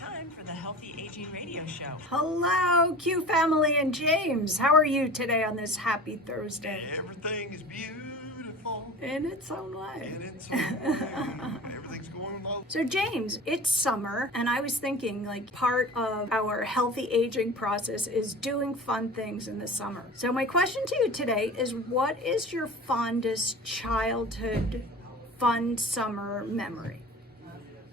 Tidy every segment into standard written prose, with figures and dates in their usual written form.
time for the Healthy Aging Radio Show. Hello, Q family and James. How are you today on this happy Thursday? Everything is beautiful. In its own way. In its own way. Everything's going well. So James, it's summer, and I was thinking like part of our healthy aging process is doing fun things in the summer. So my question to you today is, what is your fondest childhood fun summer memory?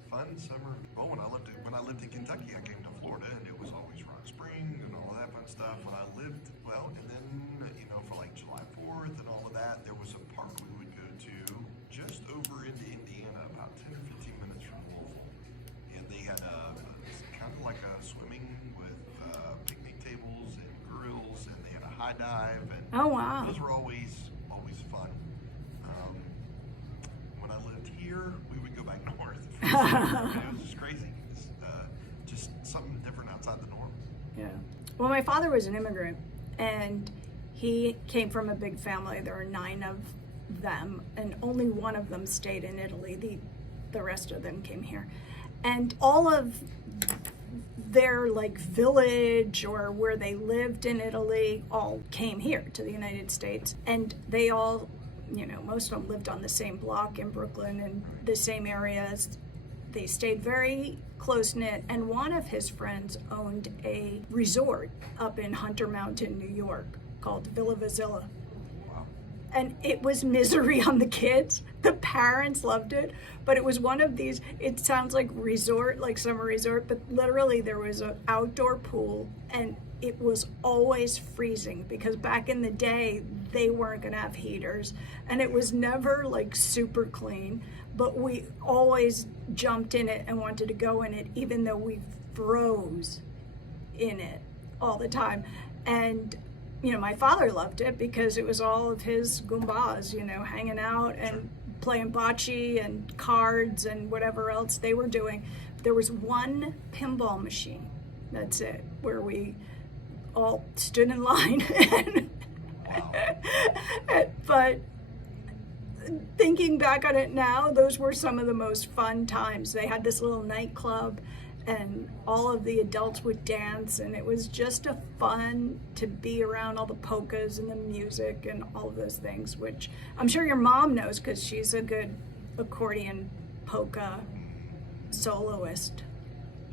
Fun summer. Well, when I lived in Kentucky, I came to Florida, and it was always Rock Spring and all of that fun stuff. When I lived, and then, for like July 4th and all of that, there was a park we would go to just over into Indiana, about 10 or 15 minutes from Louisville. And they had kind of like a swimming with picnic tables and grills, and they had a high dive. And oh, wow. Those were always fun. When I lived here, we would go back north. It was just crazy. It's, just something different outside the norm. Yeah. Well, my father was an immigrant, and he came from a big family. There were 9 of them, and only one of them stayed in Italy. The rest of them came here. And all of their village or where they lived in Italy all came here to the United States. And they all, most of them lived on the same block in Brooklyn and the same areas. They stayed very close-knit, and one of his friends owned a resort up in Hunter Mountain, New York, called Villa Vasilla. And it was misery on the kids. The parents loved it, but it was one of these, it sounds like resort, like summer resort, but literally there was an outdoor pool, and it was always freezing because back in the day, they weren't gonna have heaters, and it was never super clean, but we always jumped in it and wanted to go in it, even though we froze in it all the time. And my father loved it because it was all of his goombas, hanging out and playing bocce and cards and whatever else they were doing. There was one pinball machine, that's it, where we all stood in line. But thinking back on it now, those were some of the most fun times. They had this little nightclub, and all of the adults would dance, and it was just a fun to be around all the polkas and the music and all of those things, which I'm sure your mom knows because she's a good accordion polka soloist.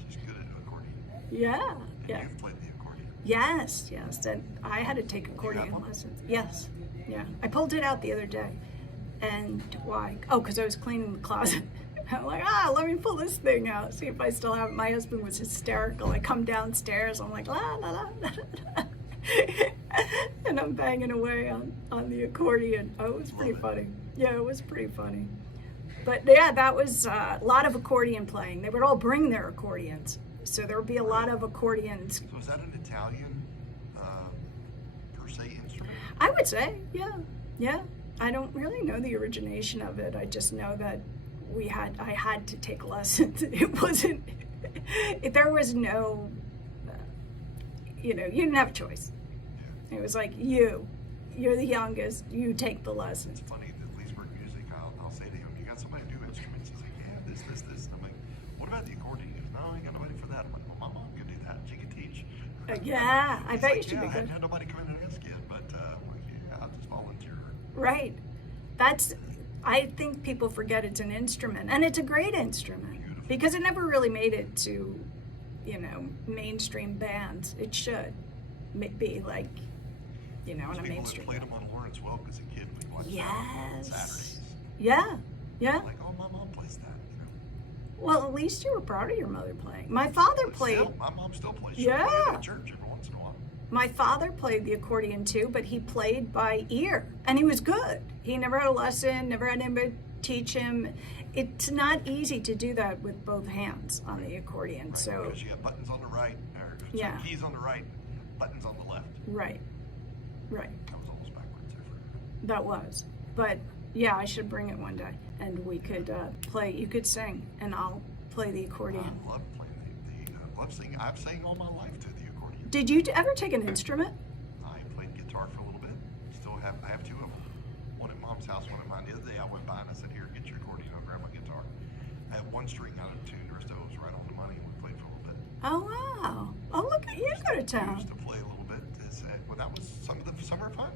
She's good at accordion. Yeah, And yeah. you've played the accordion. Yes, and I had to take accordion lessons. Yes, yeah. I pulled it out the other day. And why? Oh, because I was cleaning the closet. I'm like, let me pull this thing out, see if I still have it. My husband was hysterical. I come downstairs, I'm like, la, la, la, la, la. And I'm banging away on the accordion. Oh, it was pretty funny. Yeah, it was pretty funny. But yeah, that was a lot of accordion playing. They would all bring their accordions. So there would be a lot of accordions. So is that an Italian, per se, instrument? I would say, yeah. I don't really know the origination of it. I just know that I had to take lessons. It wasn't, there was no, you didn't have a choice. It was like, you're the youngest, you take the lessons. It's funny, the Leesburg music, I'll say to him, you got somebody to do instruments? He's like, yeah, this. And I'm like, what about the accordion? He goes, no, I ain't got nobody for that. I'm like, well, my mom can do that. She can teach. Yeah, I bet you should be I good. hadn't had nobody come in and ask yet, but I'll just volunteer. Right. I think people forget it's an instrument, and it's a great instrument. Beautiful. Because it never really made it to, mainstream bands. It should be on a People mainstream. that played them on Lawrence Welk as a kid, we'd watch them on Saturdays. Yeah. Like, oh, my mom plays that. Well, at least you were proud of your mother playing. My father played. Still, my mom still plays. Yeah. She'll play at church every once in a while. My father played the accordion too, but he played by ear, and he was good. He never had a lesson, never had anybody teach him. It's not easy to do that with both hands on the accordion. Right, So because you have buttons on the right, or Yeah. keys on the right, buttons on the left. right. That was almost backwards there for That was. But yeah, I should bring it one day, and we could play. You could sing, and I'll play the accordion. I love playing I love singing. I've sang all my life to the accordion. Did you ever take an instrument? I played guitar for a little bit. I have 2 of them. One at Mom's house, one at mine. The other day I went by and I said, here, get your accordion. I'll grab my guitar. I had 1 string out of tune. The rest of it was right on the money, and we played for a little bit. go to We town. used to play a little bit. Well, that was some of the summer fun.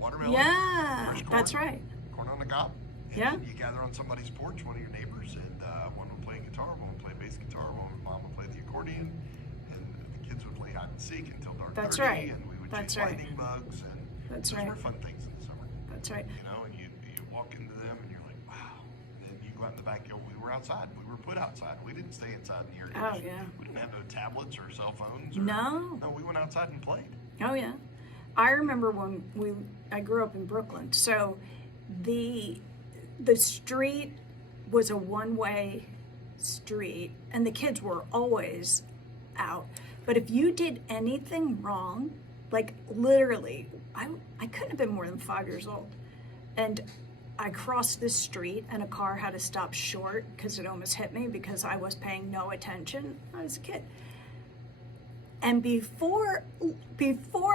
Watermelon. Yeah, fresh corn, that's right. Corn on the cob. And Yeah. then you gather on somebody's porch, one of your neighbors, and one would play guitar, one would play bass guitar, mom would play the accordion, and the kids would play hide and seek until dark. That's 30, right. And we would That's chase right. lightning bugs, and That's those right. were fun things in the summer. That's right. You know, and you walk into them, and you're like, wow. And then you go out in the backyard. We were outside. We were put outside. We didn't stay inside in the air Oh, conditioning. yeah. We didn't have no tablets or cell phones. Or, No. No, we went outside and played. Oh yeah, I remember when I grew up in Brooklyn, so the street was a one-way street, and the kids were always out. But if you did anything wrong, like literally, I couldn't have been more than 5 years old, and I crossed this street, and a car had to stop short because it almost hit me because I was paying no attention. I was a kid. And before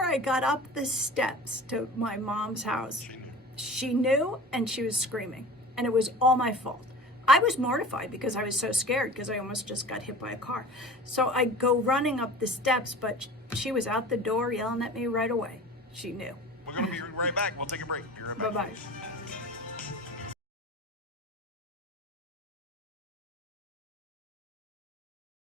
I got up the steps to my mom's house, she knew, and she was screaming. And it was all my fault. I was mortified because I was so scared because I almost just got hit by a car. So I go running up the steps, but she was out the door yelling at me right away. She knew. We're going to be right back. We'll take a break. Be right back. Bye-bye.